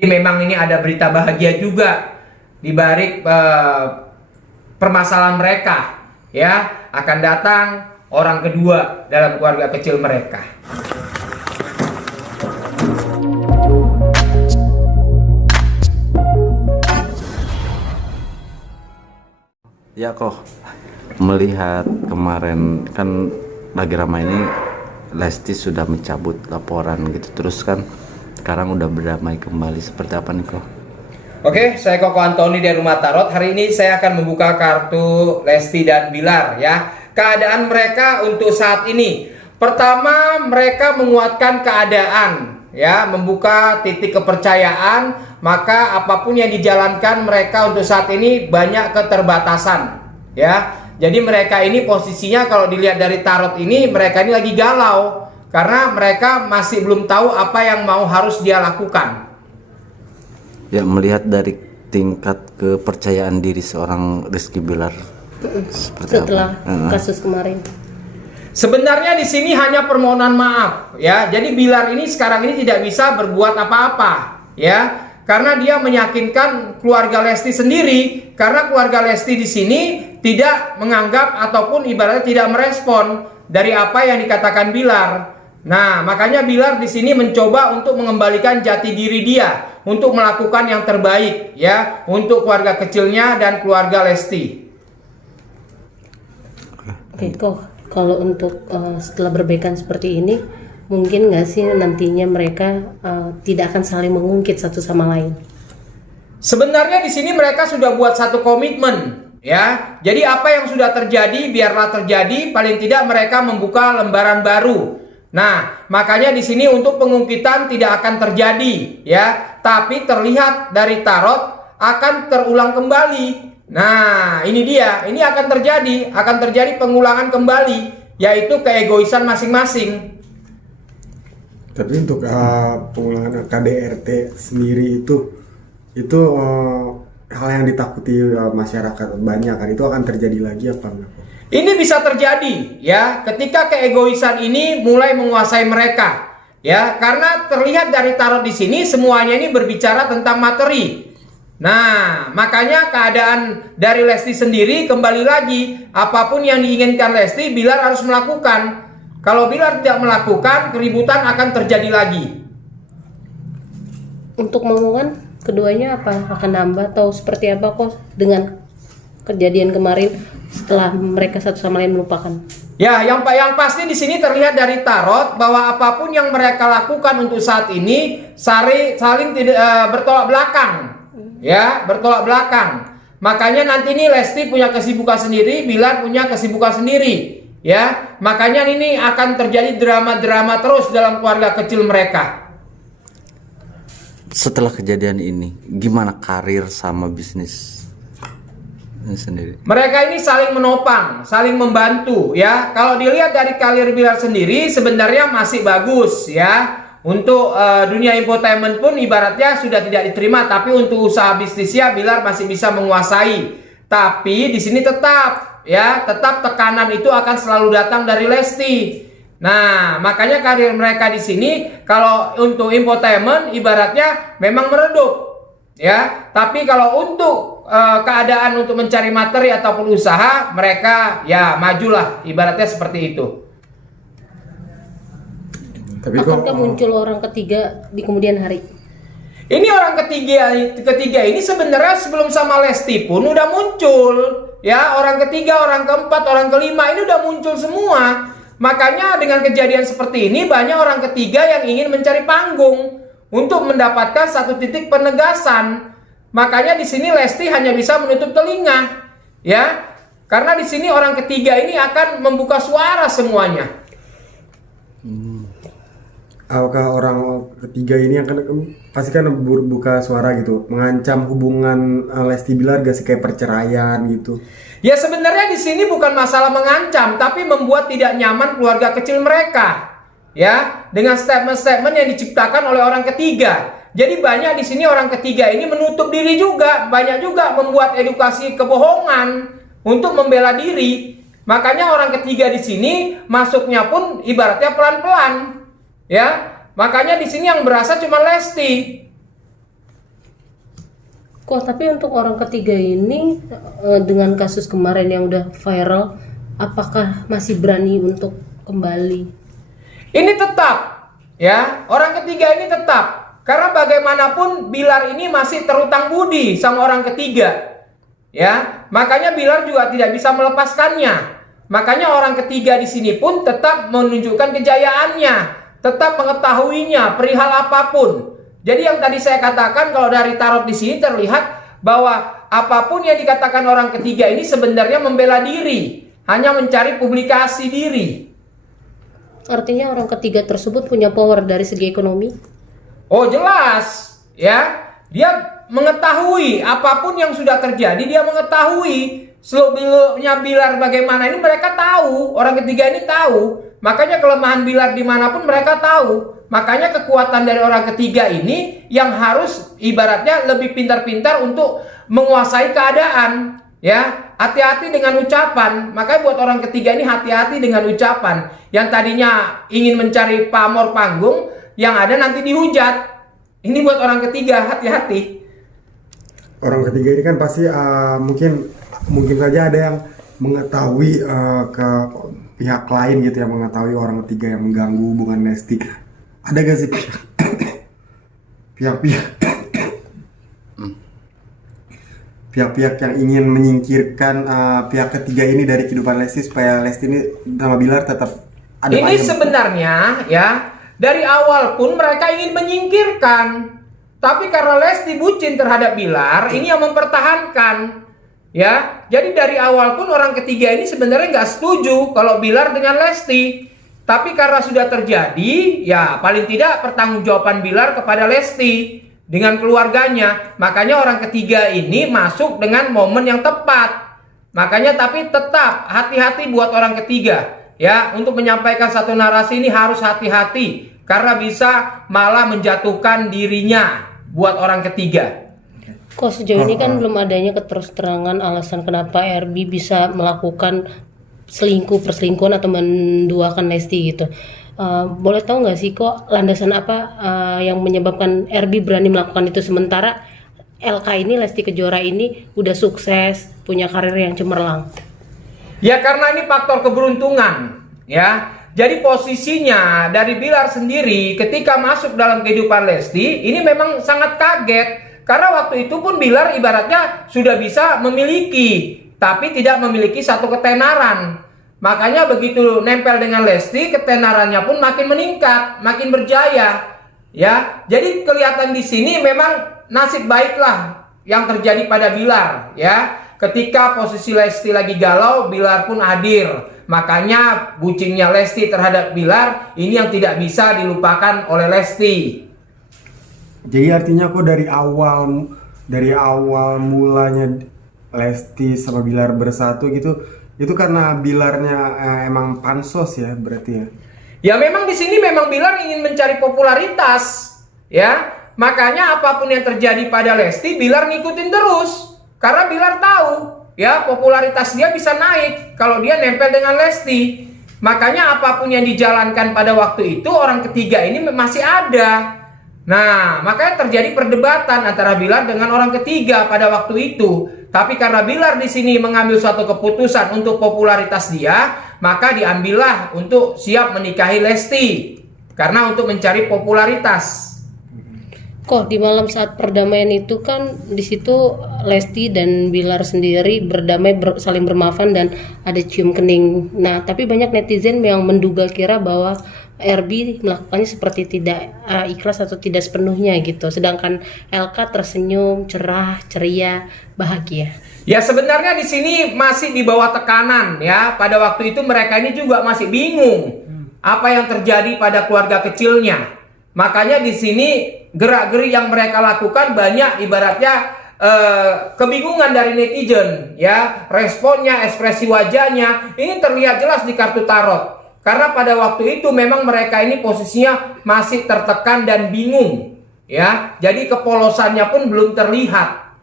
Jadi memang ini ada berita bahagia juga di balik permasalahan mereka, ya. Akan datang orang kedua dalam keluarga kecil mereka. Ya kok melihat kemarin kan lagi ramai ini, Lesti sudah mencabut laporan gitu, terus kan sekarang udah berdamai kembali, seperti apa nih kok? Oke, saya Koko Antoni dari Rumah Tarot. Hari ini saya akan membuka kartu Lesti dan Bilar, ya. Keadaan mereka untuk saat ini. Pertama, mereka menguatkan keadaan, ya, membuka titik kepercayaan. Maka apapun yang dijalankan mereka untuk saat ini banyak keterbatasan, ya. Jadi mereka ini posisinya kalau dilihat dari tarot ini, mereka ini lagi galau karena mereka masih belum tahu apa yang harus dia lakukan. Ya, melihat dari tingkat kepercayaan diri seorang Rizky Bilar seperti setelah apa? kasus kemarin. Sebenarnya di sini hanya permohonan maaf, ya. Jadi Bilar ini sekarang ini tidak bisa berbuat apa-apa, ya. Karena dia meyakinkan keluarga Lesti sendiri, karena keluarga Lesti di sini tidak menganggap ataupun ibaratnya tidak merespon dari apa yang dikatakan Bilar. Nah, makanya Bilar di sini mencoba untuk mengembalikan jati diri dia, untuk melakukan yang terbaik, ya, untuk keluarga kecilnya dan keluarga Lesti. Oke, kok kalau untuk setelah berbaikan seperti ini, mungkin nggak sih nantinya mereka tidak akan saling mengungkit satu sama lain? Sebenarnya di sini mereka sudah buat satu komitmen, ya. Jadi apa yang sudah terjadi biarlah terjadi, paling tidak mereka membuka lembaran baru. Nah, makanya di sini untuk pengungkitan tidak akan terjadi, ya. Tapi terlihat dari tarot akan terulang kembali. Nah, ini dia, ini akan terjadi pengulangan kembali, yaitu keegoisan masing-masing. Tapi untuk pengulangan KDRT sendiri itu hal yang ditakuti masyarakat banyak kan, itu akan terjadi lagi apa enggak? Ini bisa terjadi, ya, ketika keegoisan ini mulai menguasai mereka, ya, karena terlihat dari tarot di sini semuanya ini berbicara tentang materi. Nah, makanya keadaan dari Lesti sendiri kembali lagi, apapun yang diinginkan Lesti, Bilar harus melakukan. Kalau Bilar tidak melakukan, keributan akan terjadi lagi. Untuk momongan keduanya apa akan nambah atau seperti apa kok dengan kejadian kemarin setelah mereka satu sama lain melupakan? Ya, yang pasti di sini terlihat dari tarot bahwa apapun yang mereka lakukan untuk saat ini saling bertolak belakang, ya, bertolak belakang. Makanya nanti nih Lesti punya kesibukan sendiri, Bilar punya kesibukan sendiri, ya. Makanya ini akan terjadi drama-drama terus dalam keluarga kecil mereka. Setelah kejadian ini, gimana karir sama bisnis ini sendiri? Mereka ini saling menopang, saling membantu, ya. Kalau dilihat dari karir Bilar sendiri sebenarnya masih bagus, ya. Untuk dunia infotainment pun ibaratnya sudah tidak diterima, tapi untuk usaha bisnisnya Bilar masih bisa menguasai. Tapi di sini tetap tekanan itu akan selalu datang dari Lesti. Nah, makanya karir mereka di sini kalau untuk infotainment ibaratnya memang meredup, ya. Tapi kalau untuk keadaan untuk mencari materi ataupun usaha, mereka ya majulah, ibaratnya seperti itu. Tapi akankah muncul orang ketiga di kemudian hari? Ini orang ketiga ini sebenarnya sebelum sama Lesti pun udah muncul, ya. Orang ketiga, orang keempat, orang kelima ini udah muncul semua. Makanya dengan kejadian seperti ini banyak orang ketiga yang ingin mencari panggung untuk mendapatkan satu titik penegasan. Makanya di sini Lesti hanya bisa menutup telinga, ya. Karena di sini orang ketiga ini akan membuka suara semuanya. Apakah orang ketiga ini akan pasti kan buka suara gitu, mengancam hubungan Lesti Bilar gak sih, kayak perceraian gitu? Ya sebenarnya di sini bukan masalah mengancam, tapi membuat tidak nyaman keluarga kecil mereka, ya, dengan statement-statement yang diciptakan oleh orang ketiga. Jadi banyak di sini orang ketiga ini menutup diri juga, banyak juga membuat edukasi kebohongan untuk membela diri. Makanya orang ketiga di sini masuknya pun ibaratnya pelan-pelan, ya. Makanya di sini yang berasa cuma Lesti. Kok tapi untuk orang ketiga ini dengan kasus kemarin yang udah viral, apakah masih berani untuk kembali? Ini tetap, ya, orang ketiga ini tetap. Karena bagaimanapun Bilar ini masih terutang budi sama orang ketiga. Ya, makanya Bilar juga tidak bisa melepaskannya. Makanya orang ketiga di sini pun tetap menunjukkan kejayaannya, tetap mengetahuinya perihal apapun. Jadi yang tadi saya katakan, kalau dari tarot di sini terlihat bahwa apapun yang dikatakan orang ketiga ini sebenarnya membela diri, hanya mencari publikasi diri. Artinya orang ketiga tersebut punya power dari segi ekonomi? Oh jelas, ya. Dia mengetahui apapun yang sudah terjadi, dia mengetahui seluk-beluknya Bilar bagaimana. Ini mereka tahu, orang ketiga ini tahu. Makanya kelemahan Bilar dimanapun mereka tahu. Makanya kekuatan dari orang ketiga ini yang harus ibaratnya lebih pintar-pintar untuk menguasai keadaan. Ya, hati-hati dengan ucapan. Makanya buat orang ketiga ini hati-hati dengan ucapan. Yang tadinya ingin mencari pamor panggung, yang ada nanti dihujat. Ini buat orang ketiga, hati-hati. Orang ketiga ini kan pasti mungkin saja ada yang mengetahui ke pihak lain gitu, yang mengetahui orang ketiga yang mengganggu hubungan Lesti. Ada gak sih pihak-pihak yang ingin menyingkirkan pihak ketiga ini dari kehidupan Lesti supaya Lesti ini sama Bilar tetap ada? Ini sebenarnya ya, dari awal pun mereka ingin menyingkirkan. Tapi karena Lesti bucin terhadap Bilar, ini yang mempertahankan. Ya, jadi dari awal pun orang ketiga ini sebenarnya nggak setuju kalau Bilar dengan Lesti. Tapi karena sudah terjadi, ya paling tidak pertanggungjawaban Bilar kepada Lesti dengan keluarganya. Makanya orang ketiga ini masuk dengan momen yang tepat. Makanya tapi tetap hati-hati buat orang ketiga. Ya, untuk menyampaikan satu narasi ini harus hati-hati. Karena bisa malah menjatuhkan dirinya buat orang ketiga. Kok sejauh ini kan belum adanya keterus-terangan alasan kenapa RB bisa melakukan perselingkuhan atau menduakan Lesti gitu. Boleh tahu nggak sih kok landasan apa yang menyebabkan RB berani melakukan itu, sementara LK ini, Lesti Kejora ini udah sukses, punya karir yang cemerlang? Ya karena ini faktor keberuntungan, ya. Jadi posisinya dari Bilar sendiri ketika masuk dalam kehidupan Lesti ini memang sangat kaget. Karena waktu itu pun Bilar ibaratnya sudah bisa memiliki, tapi tidak memiliki satu ketenaran. Makanya begitu nempel dengan Lesti, ketenarannya pun makin meningkat, makin berjaya. Ya, jadi kelihatan di sini memang nasib baiklah yang terjadi pada Bilar. Ya, ketika posisi Lesti lagi galau, Bilar pun hadir. Makanya bucinnya Lesti terhadap Bilar ini yang tidak bisa dilupakan oleh Lesti. Jadi artinya kok dari awal mulanya Lesti sama Bilar bersatu gitu, itu karena Bilarnya emang pansos ya berarti ya? Ya memang di sini memang Bilar ingin mencari popularitas, ya. Makanya apapun yang terjadi pada Lesti, Bilar ngikutin terus. Karena Bilar tahu, ya popularitas dia bisa naik kalau dia nempel dengan Lesti. Makanya apapun yang dijalankan pada waktu itu orang ketiga ini masih ada. Nah, makanya terjadi perdebatan antara Bilar dengan orang ketiga pada waktu itu. Tapi karena Bilar di sini mengambil suatu keputusan untuk popularitas dia, maka diambillah untuk siap menikahi Lesti. Karena untuk mencari popularitas. Kok di malam saat perdamaian itu kan di situ Lesti dan Bilar sendiri berdamai, saling bermaafan dan ada cium kening. Nah, tapi banyak netizen yang menduga kira bahwa RB melakukannya seperti tidak ikhlas atau tidak sepenuhnya gitu. Sedangkan LK tersenyum, cerah, ceria, bahagia. Ya sebenarnya di sini masih di bawah tekanan ya. Pada waktu itu mereka ini juga masih bingung apa yang terjadi pada keluarga kecilnya. Makanya di sini gerak-gerik yang mereka lakukan banyak ibaratnya kebingungan dari netizen ya. Responnya, ekspresi wajahnya ini terlihat jelas di kartu tarot. Karena pada waktu itu memang mereka ini posisinya masih tertekan dan bingung ya. Jadi kepolosannya pun belum terlihat.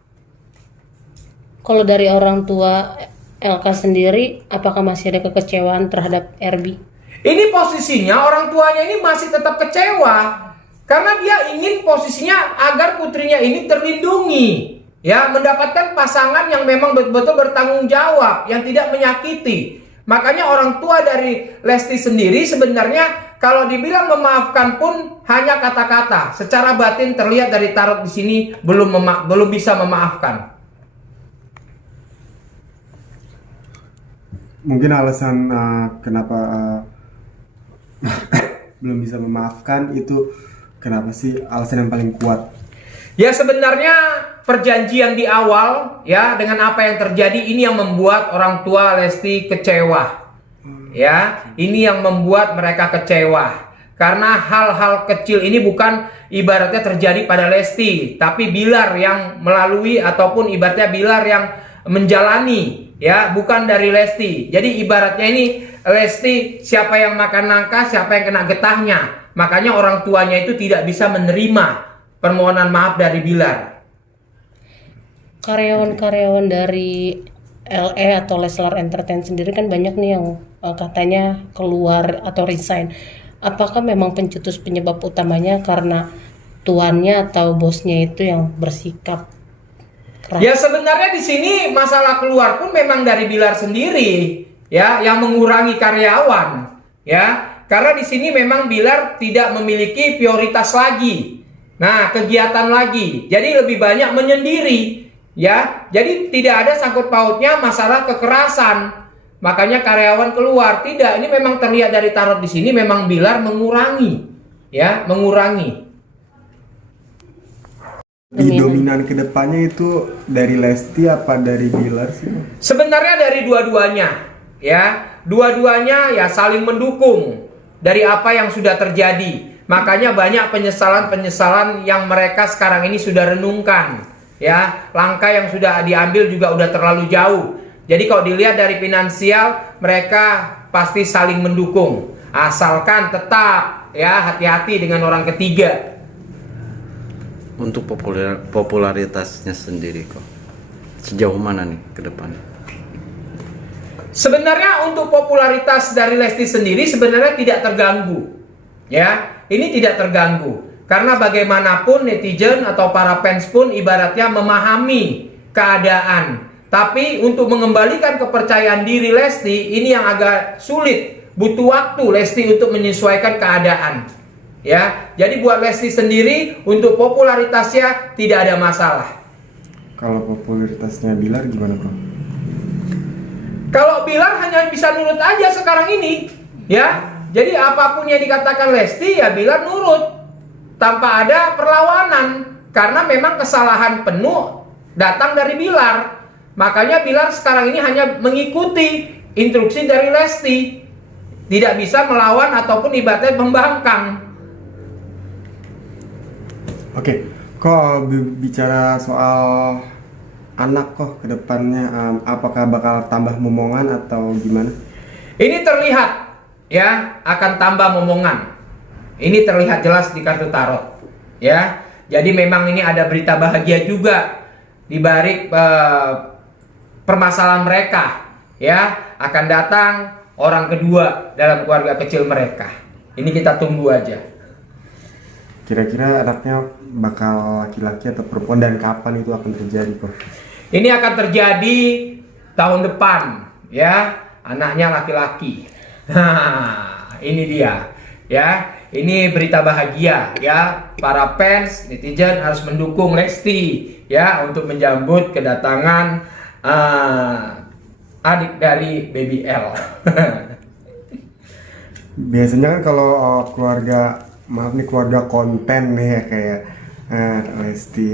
Kalau dari orang tua LK sendiri, apakah masih ada kekecewaan terhadap RB? Ini posisinya orang tuanya ini masih tetap kecewa. Karena dia ingin posisinya agar putrinya ini terlindungi. ya, mendapatkan pasangan yang memang betul-betul bertanggung jawab, yang tidak menyakiti. Makanya orang tua dari Lesti sendiri sebenarnya kalau dibilang memaafkan pun hanya kata-kata. Secara batin terlihat dari tarot di sini belum bisa memaafkan. Mungkin alasan kenapa belum bisa memaafkan itu kenapa sih alasan yang paling kuat? Ya sebenarnya perjanjian di awal ya dengan apa yang terjadi ini yang membuat orang tua Lesti kecewa. Ya, ini yang membuat mereka kecewa. Karena hal-hal kecil ini bukan ibaratnya terjadi pada Lesti, tapi Bilar yang melalui ataupun ibaratnya Bilar yang menjalani, ya, bukan dari Lesti. Jadi ibaratnya ini Lesti siapa yang makan nangka, siapa yang kena getahnya. Makanya orang tuanya itu tidak bisa menerima permohonan maaf dari Bilar. Karyawan-karyawan dari LE atau Leslar Entertain sendiri kan banyak nih yang katanya keluar atau resign. Apakah memang pencetus penyebab utamanya karena tuannya atau bosnya itu yang bersikap keras? Ya sebenarnya di sini masalah keluar pun memang dari Bilar sendiri, ya, yang mengurangi karyawan, ya. Karena di sini memang Bilar tidak memiliki prioritas lagi. Nah, kegiatan lagi. Jadi lebih banyak menyendiri, ya. Jadi tidak ada sangkut pautnya masalah kekerasan. Makanya karyawan keluar. Tidak, ini memang terlihat dari tarot di sini memang Bilar mengurangi, ya, mengurangi. Di dominan kedepannya itu dari Lesti apa dari Bilar sih? Sebenarnya dari dua-duanya, ya. Dua-duanya ya saling mendukung dari apa yang sudah terjadi. Makanya banyak penyesalan-penyesalan yang mereka sekarang ini sudah renungkan, ya. Langkah yang sudah diambil juga udah terlalu jauh. Jadi kalau dilihat dari finansial, mereka pasti saling mendukung. Asalkan tetap, ya, hati-hati dengan orang ketiga. Untuk popularitasnya sendiri kok sejauh mana nih ke depan? Sebenarnya untuk popularitas dari Lesti sendiri sebenarnya tidak terganggu, ya. Ini tidak terganggu karena bagaimanapun netizen atau para fans pun ibaratnya memahami keadaan. Tapi untuk mengembalikan kepercayaan diri Lesti ini yang agak sulit, butuh waktu Lesti untuk menyesuaikan keadaan. Ya, jadi buat Lesti sendiri untuk popularitasnya tidak ada masalah. Kalau popularitasnya Bilar gimana, Bro? Kalau Bilar hanya bisa nurut aja sekarang ini, ya. Jadi apapun yang dikatakan Lesti ya Bilar nurut tanpa ada perlawanan karena memang kesalahan penuh datang dari Bilar. Makanya Bilar sekarang ini hanya mengikuti instruksi dari Lesti, tidak bisa melawan ataupun ibaratnya membangkang. Oke, kok bicara soal anak kok ke depannya apakah bakal tambah momongan atau gimana? Ini terlihat ya akan tambah momongan. Ini terlihat jelas di kartu tarot, ya. Jadi memang ini ada berita bahagia juga di balik permasalahan mereka, ya. Akan datang orang kedua dalam keluarga kecil mereka. Ini kita tunggu aja. Kira-kira anaknya bakal laki-laki atau perempuan dan kapan itu akan terjadi kok? Ini akan terjadi tahun depan, ya. Anaknya laki-laki. Nah, ini dia, ya. Ini berita bahagia, ya. Para fans, netizen harus mendukung Lesti, ya, untuk menjambut kedatangan adik dari Baby L. Biasanya kan kalau keluarga, maaf nih, keluarga konten nih ya kayak Lesti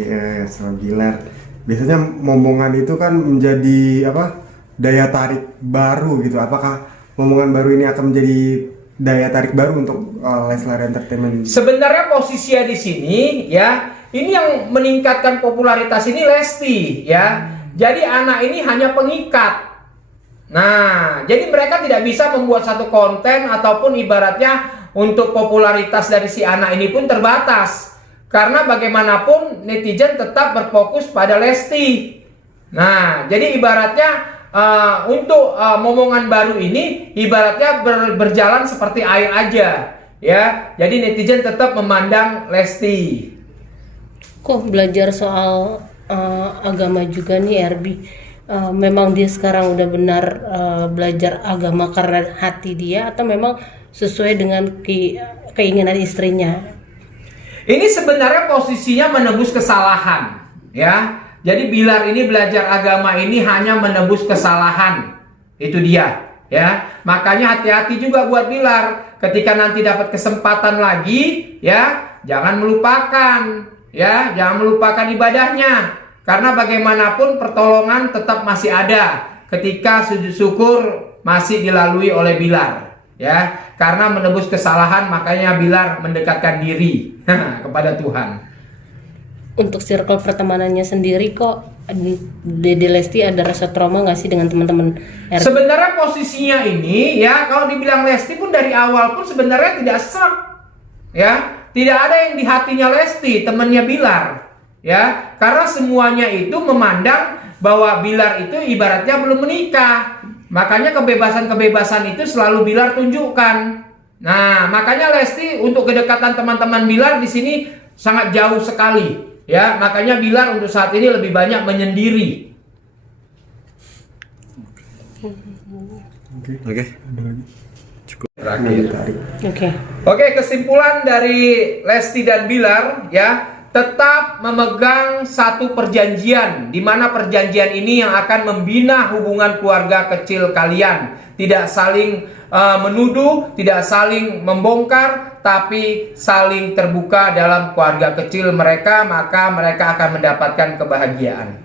sama Bilar, biasanya momongan itu kan menjadi apa, daya tarik baru gitu. Apakah momongan baru ini akan menjadi daya tarik baru untuk Leslar Entertainment? Sebenarnya posisinya di sini, ya, ini yang meningkatkan popularitas ini Lesti, ya. Jadi anak ini hanya pengikat. Nah, jadi mereka tidak bisa membuat satu konten ataupun ibaratnya untuk popularitas dari si anak ini pun terbatas. Karena bagaimanapun netizen tetap berfokus pada Lesti. Nah, jadi ibaratnya untuk momongan baru ini ibaratnya berjalan seperti air aja, ya. Jadi netizen tetap memandang Lesti. Kok belajar soal agama juga nih Erbi. Memang dia sekarang udah benar belajar agama karena hati dia atau memang sesuai dengan keinginan istrinya? Ini sebenarnya posisinya menebus kesalahan, ya. Jadi Bilar ini belajar agama ini hanya menebus kesalahan. Itu dia, ya. Makanya hati-hati juga buat Bilar. Ketika nanti dapat kesempatan lagi, ya, jangan melupakan, ya, jangan melupakan ibadahnya. Karena bagaimanapun pertolongan tetap masih ada ketika sujud syukur masih dilalui oleh Bilar, ya. Karena menebus kesalahan makanya Bilar mendekatkan diri kepada Tuhan. Untuk circle pertemanannya sendiri kok Dede Lesti ada rasa trauma nggak sih dengan teman-teman Erbi? Sebenarnya posisinya ini, ya, kalau dibilang Lesti pun dari awal pun sebenarnya tidak serak, ya, tidak ada yang di hatinya Lesti, temannya Bilar, ya, karena semuanya itu memandang bahwa Bilar itu ibaratnya belum menikah, makanya kebebasan-kebebasan itu selalu Bilar tunjukkan. Nah, makanya Lesti untuk kedekatan teman-teman Bilar di sini sangat jauh sekali. Ya, makanya Bilar untuk saat ini lebih banyak menyendiri. Oke. Terakhir. Oke. Kesimpulan dari Lesti dan Bilar, ya, tetap memegang satu perjanjian, di mana perjanjian ini yang akan membina hubungan keluarga kecil kalian. Tidak saling menuduh, tidak saling membongkar, tapi saling terbuka dalam keluarga kecil mereka, maka mereka akan mendapatkan kebahagiaan.